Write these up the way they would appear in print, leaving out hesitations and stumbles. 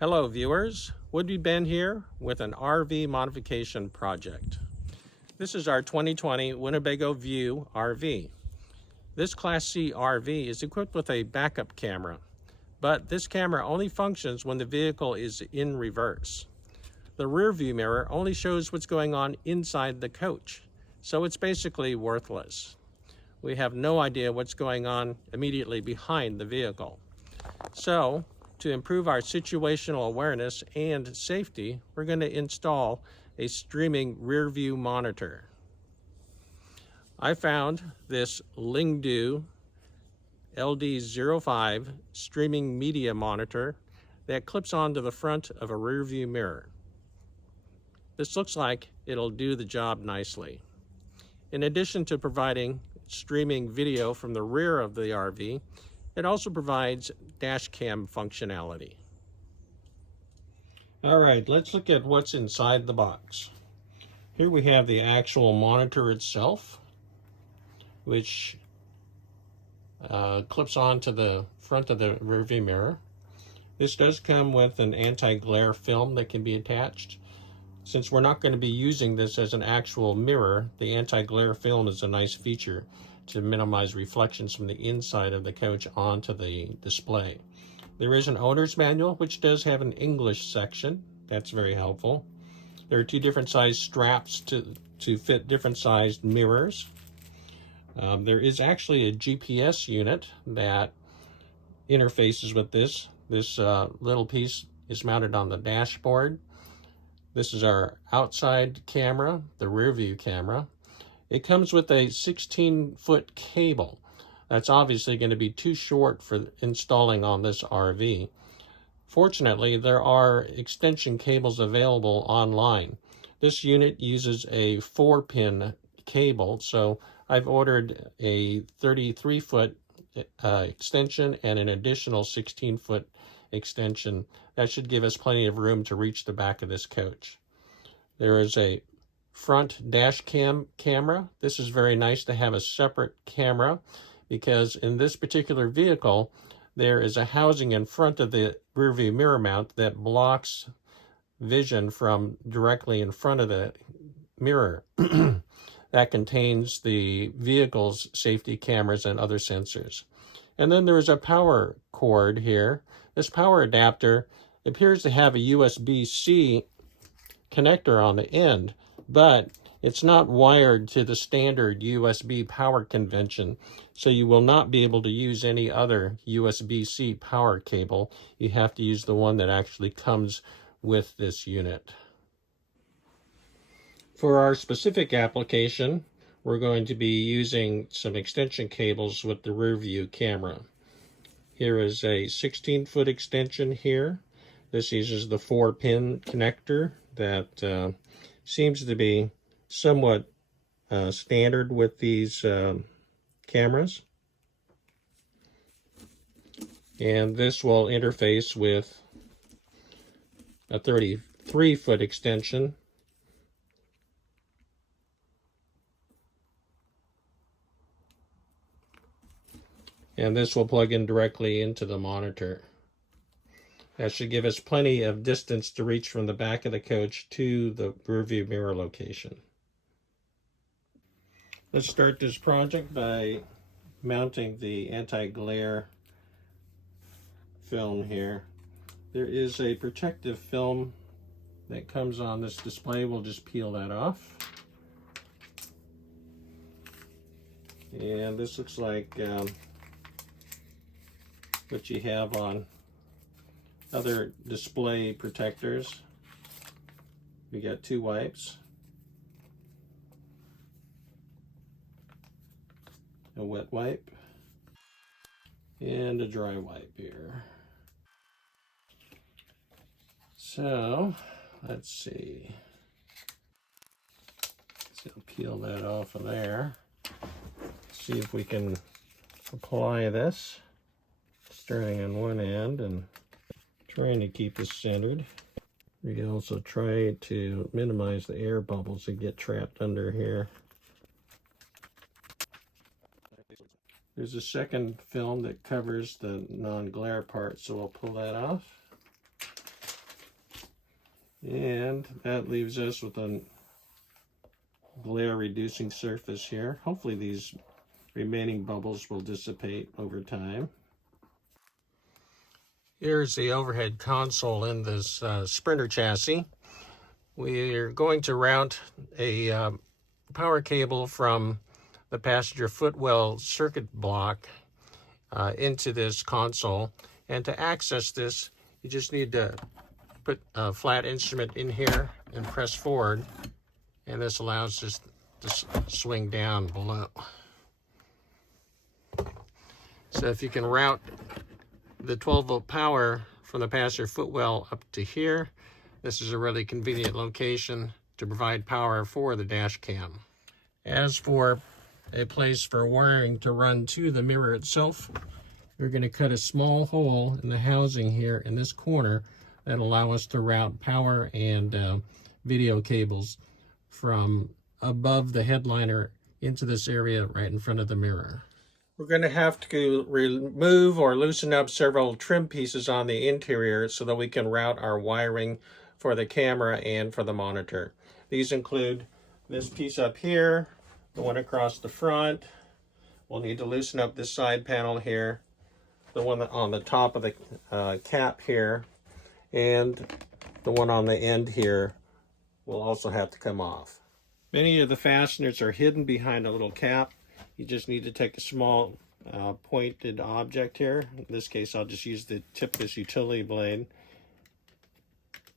Hello viewers, Woodby Ben here with an RV modification project. This is our 2020 Winnebago View RV. This Class C RV is equipped with a backup camera, but this camera only functions when the vehicle is in reverse. The rear view mirror only shows what's going on inside the coach, so it's basically worthless. We have no idea what's going on immediately behind the vehicle. So, to improve our situational awareness and safety, we're going to install a streaming rear view monitor. I found this Lingdu LD05 streaming media monitor that clips onto the front of a rear view mirror. This looks like it'll do the job nicely. In addition to providing streaming video from the rear of the RV, it also provides Dashcam functionality. All right, let's look at what's inside the box. Here we have the actual monitor itself, which clips onto the front of the rearview mirror. This does come with an anti-glare film that can be attached. Since we're not going to be using this as an actual mirror, the anti-glare film is a nice feature to minimize reflections from the inside of the coach onto the display. There is an owner's manual, which does have an English section. That's very helpful. There are two different size straps to fit different sized mirrors. There is actually a GPS unit that interfaces with this. This little piece is mounted on the dashboard. This is our outside camera, the rear view camera. It comes with a 16-foot cable. That's obviously going to be too short for installing on this RV. Fortunately, there are extension cables available online. This unit uses a 4-pin cable, so I've ordered a 33-foot extension and an additional 16-foot extension. That should give us plenty of room to reach the back of this coach. There is a front dash cam camera. This is very nice to have a separate camera because in this particular vehicle there is a housing in front of the rear view mirror mount that blocks vision from directly in front of the mirror. That contains the vehicle's safety cameras and other sensors. And then there is a power cord here. This power adapter appears to have a USB-C connector on the end, but it's not wired to the standard USB power convention, so you will not be able to use any other USB-C power cable. You have to use the one that actually comes with this unit. For our specific application, we're going to be using some extension cables with the rear view camera. Here is a 16-foot extension here. This uses the 4-pin connector that seems to be somewhat standard with these cameras. And this will interface with a 33-foot extension. And this will plug in directly into the monitor. That should give us plenty of distance to reach from the back of the coach to the rear view mirror location. Let's start this project by mounting the anti-glare film here. There is a protective film that comes on this display. We'll just peel that off. And this looks like what you have on other display protectors. We got 2 wipes, a wet wipe, and a dry wipe here. So let's see. So peel that off of there. See if we can apply this, starting on one end and trying to keep this centered. We can also try to minimize the air bubbles that get trapped under here. There's a second film that covers the non-glare part, so we'll pull that off. And that leaves us with a glare reducing surface here. Hopefully these remaining bubbles will dissipate over time. Here's the overhead console in this Sprinter chassis. We're going to route a power cable from the passenger footwell circuit block into this console. And to access this, you just need to put a flat instrument in here and press forward, and this allows us to swing down below. So if you can route the 12-volt power from the passenger footwell up to here, this is a really convenient location to provide power for the dash cam. As for a place for wiring to run to the mirror itself, we're going to cut a small hole in the housing here in this corner that allow us to route power and video cables from above the headliner into this area right in front of the mirror. We're going to have to remove or loosen up several trim pieces on the interior so that we can route our wiring for the camera and for the monitor. These include this piece up here, the one across the front. We'll need to loosen up this side panel here, the one on the top of the cap here, and the one on the end here will also have to come off. Many of the fasteners are hidden behind a little cap. You just need to take a small pointed object here. In this case, I'll just use the tip of this utility blade.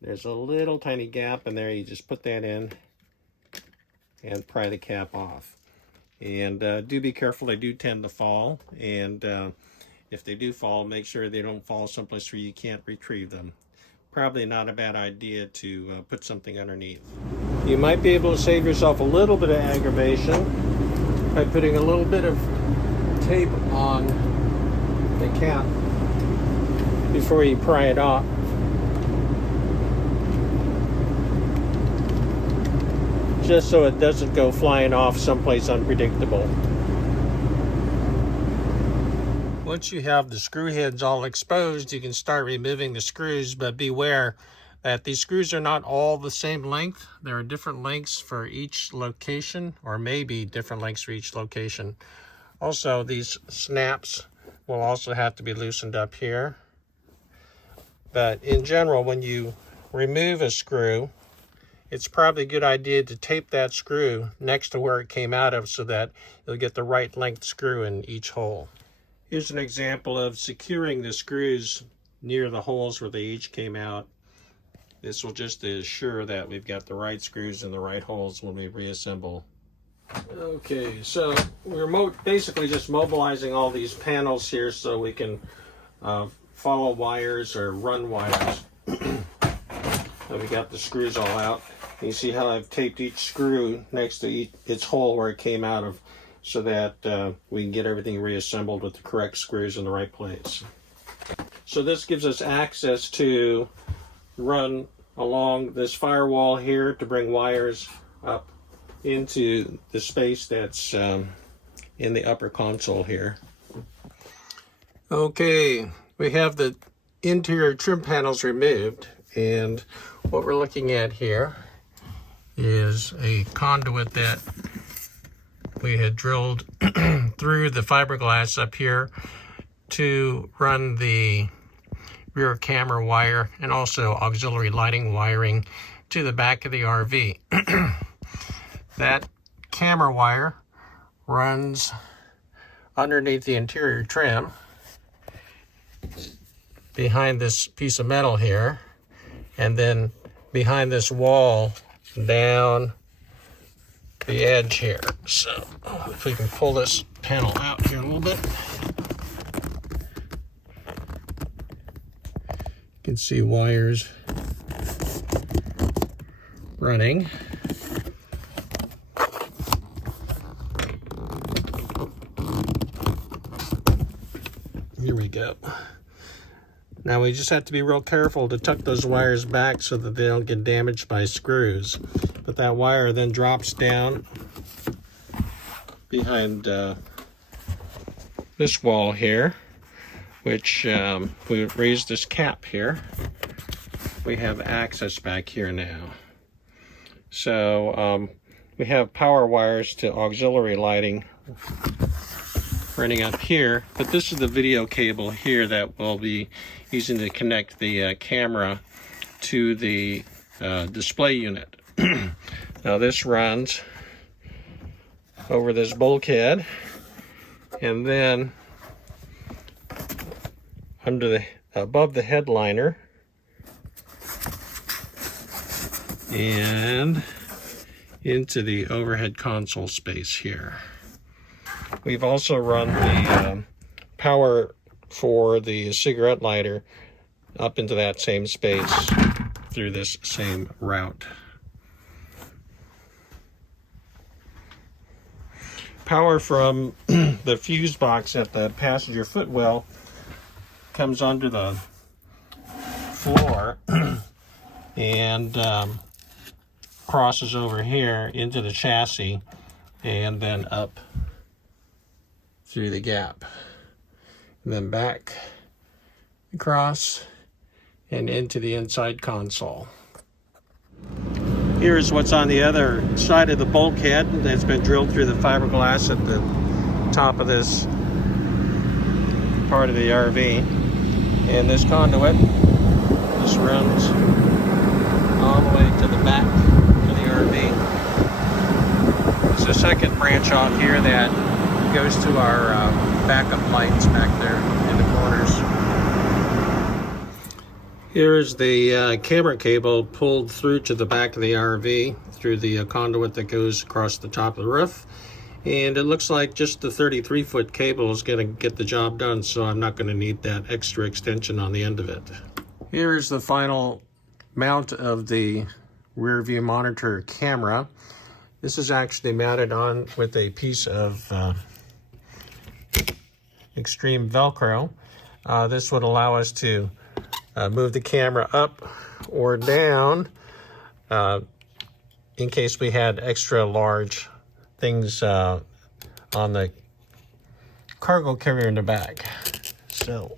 There's a little tiny gap in there. You just put that in and pry the cap off. And do be careful, they do tend to fall. And if they do fall, make sure they don't fall someplace where you can't retrieve them. Probably not a bad idea to put something underneath. You might be able to save yourself a little bit of aggravation by putting a little bit of tape on the cap before you pry it off. Just so it doesn't go flying off someplace unpredictable. Once you have the screw heads all exposed, you can start removing the screws, but beware that these screws are not all the same length. There are different lengths for each location, or maybe different lengths for each location. Also, these snaps will also have to be loosened up here. But in general, when you remove a screw, it's probably a good idea to tape that screw next to where it came out of so that you'll get the right length screw in each hole. Here's an example of securing the screws near the holes where they each came out. This will just assure that we've got the right screws in the right holes when we reassemble. Okay, so we're basically just mobilizing all these panels here so we can follow wires or run wires. So we got the screws all out. You see how I've taped each screw next to its hole where it came out of, so that we can get everything reassembled with the correct screws in the right place. So this gives us access to run along this firewall here to bring wires up into the space that's in the upper console here. Okay, we have the interior trim panels removed, and what we're looking at here is a conduit that we had drilled through the fiberglass up here to run the rear camera wire and also auxiliary lighting wiring to the back of the RV. That camera wire runs underneath the interior trim behind this piece of metal here, and then behind this wall down the edge here. So if we can pull this panel out here a little bit, you can see wires running. Here we go. Now we just have to be real careful to tuck those wires back so that they don't get damaged by screws. But that wire then drops down behind this wall here, which we raise this cap here. we have access back here now. So we have power wires to auxiliary lighting running up here, but this is the video cable here that we'll be using to connect the camera to the display unit. Now this runs over this bulkhead, and then above the headliner, and into the overhead console space here. We've also run the power for the cigarette lighter up into that same space through this same route. Power from the fuse box at the passenger footwell comes onto the floor and crosses over here into the chassis and then up through the gap, and then back across and into the inside console. Here's what's on the other side of the bulkhead that's been drilled through the fiberglass at the top of this part of the RV. And this conduit just runs all the way to the back of the RV. There's a second branch off here that goes to our backup lights back there in the corners. Here's the camera cable pulled through to the back of the RV through the conduit that goes across the top of the roof. And it looks like just the 33-foot cable is going to get the job done, so I'm not going to need that extra extension on the end of it. Here's the final mount of the rear view monitor camera. This is actually mounted on with a piece of extreme Velcro. This would allow us to move the camera up or down in case we had extra large things on the cargo carrier in the back. So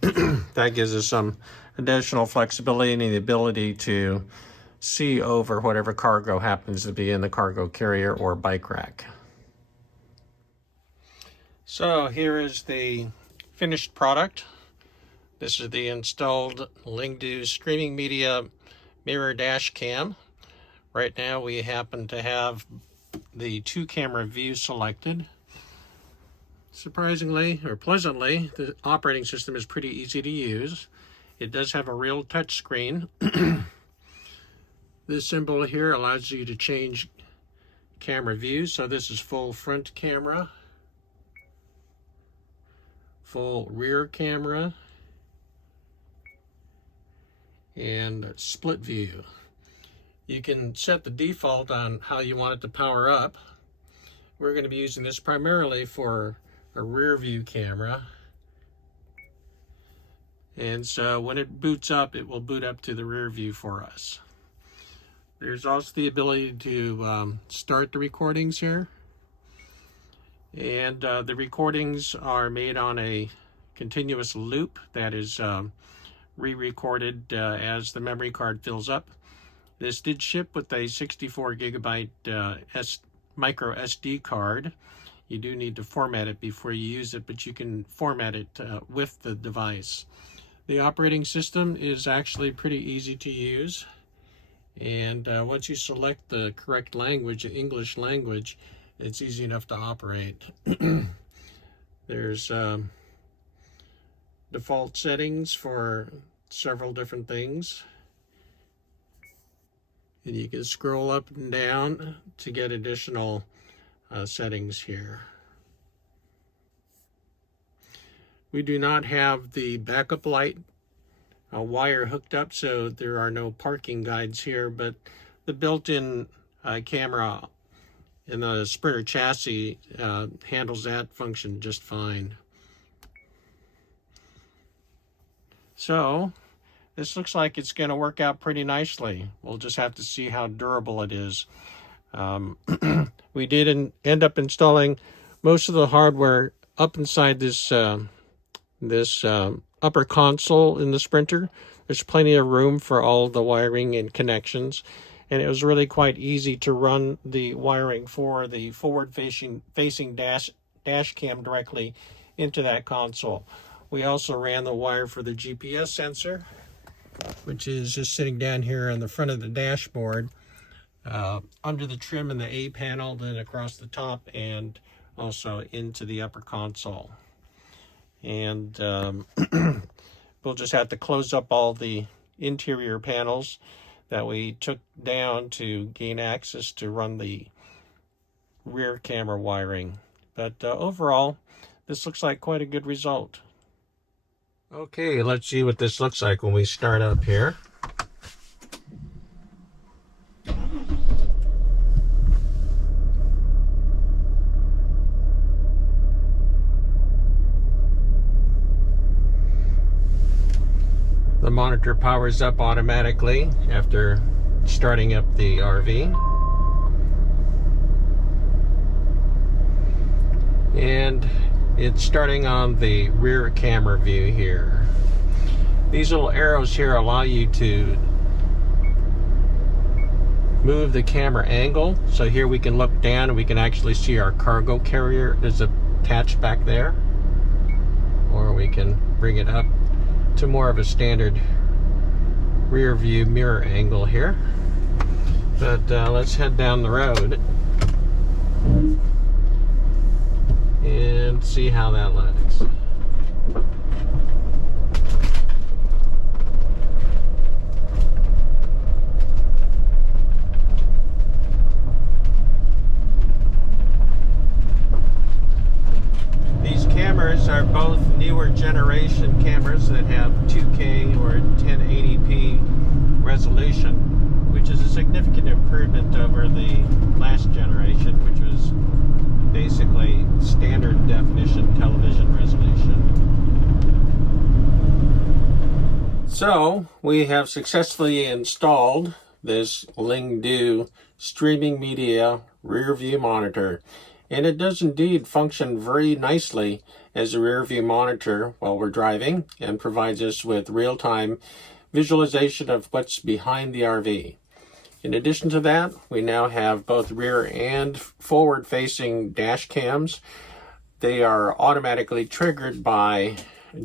that gives us some additional flexibility and the ability to see over whatever cargo happens to be in the cargo carrier or bike rack. So here is the finished product. This is the installed Lingdu streaming media mirror dash cam. Right now we happen to have the 2-camera view selected. Surprisingly, or pleasantly, the operating system is pretty easy to use. It does have a real touch screen. This symbol here allows you to change camera view. So this is full front camera, full rear camera, and split view. You can set the default on how you want it to power up. We're going to be using this primarily for a rear view camera. And so when it boots up, it will boot up to the rear view for us. There's also the ability to start the recordings here. And the recordings are made on a continuous loop that is re-recorded as the memory card fills up. This did ship with a 64 gigabyte micro SD card. You do need to format it before you use it, but you can format it with the device. The operating system is actually pretty easy to use. And once you select the correct language, the English language, it's easy enough to operate. There's default settings for several different things. And you can scroll up and down to get additional settings here. We do not have the backup light wire hooked up, so there are no parking guides here, but the built-in camera in the Sprinter chassis handles that function just fine. So this looks like it's going to work out pretty nicely. We'll just have to see how durable it is. We did end up installing most of the hardware up inside this upper console in the Sprinter. There's plenty of room for all the wiring and connections, and it was really quite easy to run the wiring for the forward-facing dash cam directly into that console. We also ran the wire for the GPS sensor, which is just sitting down here on the front of the dashboard, under the trim in the A panel, then across the top, and also into the upper console. And we'll just have to close up all the interior panels that we took down to gain access to run the rear camera wiring. But overall, this looks like quite a good result. Okay, let's see what this looks like when we start up here. The monitor powers up automatically after starting up the RV. And it's starting on the rear camera view here. These little arrows here allow you to move the camera angle. So here we can look down and we can actually see our cargo carrier is attached back there. Or we can bring it up to more of a standard rear view mirror angle here. But let's head down the road and see how that looks. These cameras are both newer generation cameras that have 2K or 1080p resolution, which is a significant improvement over the last generation, which was basically standard definition television resolution. So we have successfully installed this Lingdu streaming media rear view monitor, and it does indeed function very nicely as a rear view monitor while we're driving, and provides us with real-time visualization of what's behind the RV. In addition to that, we now have both rear and forward-facing dash cams. They are automatically triggered by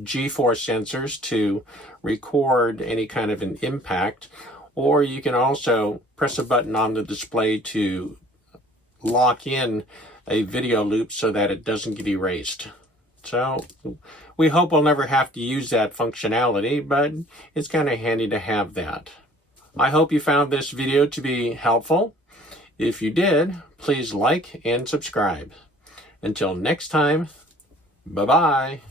G-force sensors to record any kind of an impact, or you can also press a button on the display to lock in a video loop so that it doesn't get erased. So we hope we'll never have to use that functionality, but it's kind of handy to have that. I hope you found this video to be helpful. If you did, please like and subscribe. Until next time, bye-bye.